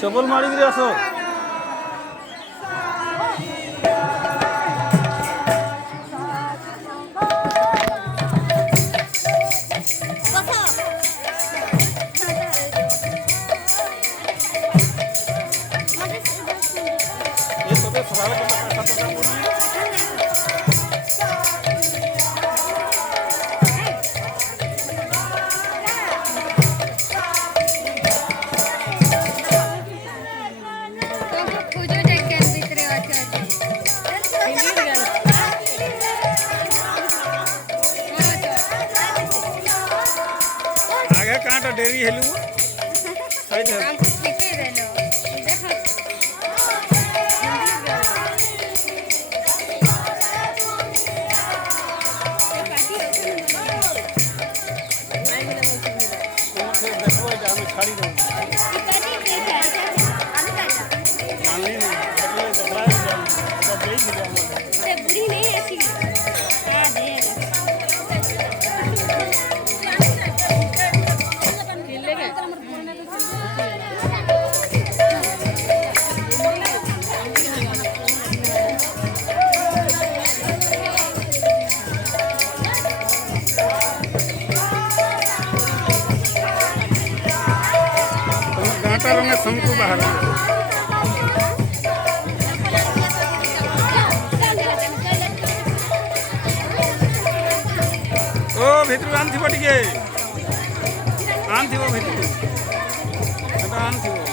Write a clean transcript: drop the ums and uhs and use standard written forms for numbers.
चपल मारिक आस आगे कहाँ डेरी हेलु छाड़ी दो बुरी नहीं ऐसी गाँटा रंगे समकु बाहर ओ भितर आन थे भितर आन